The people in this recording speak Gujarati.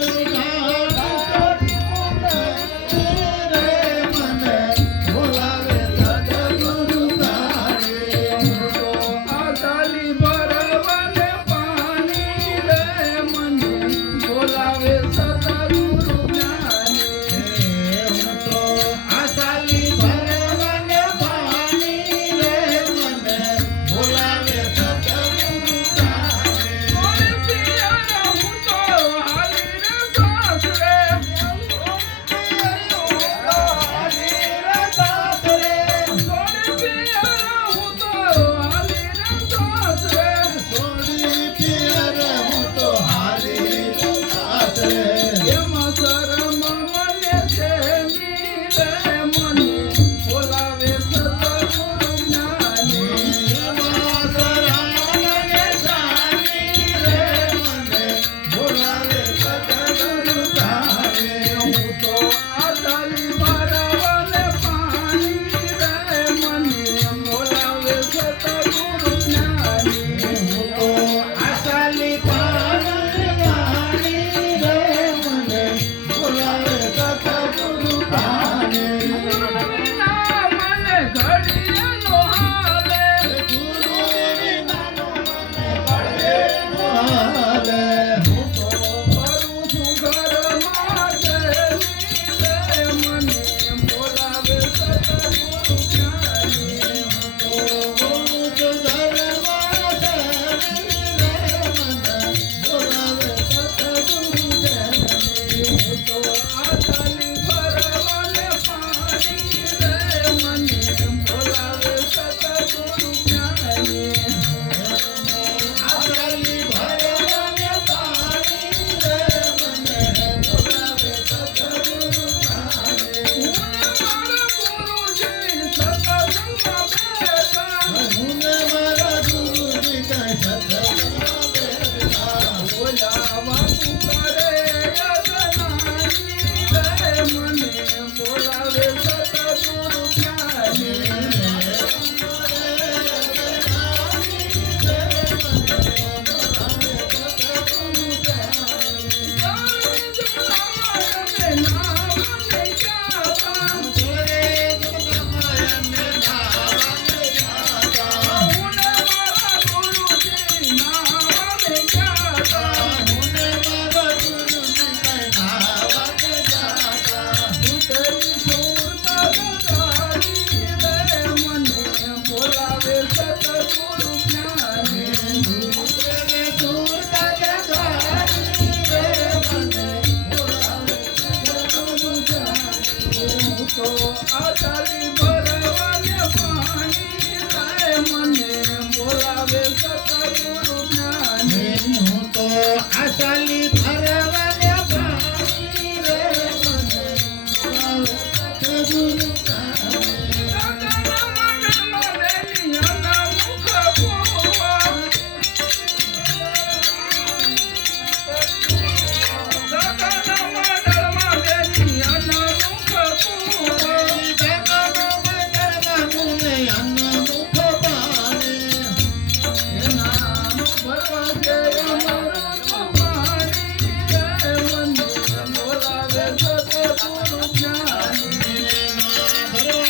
Thank you. બોલાવે સતગુરુ আচারি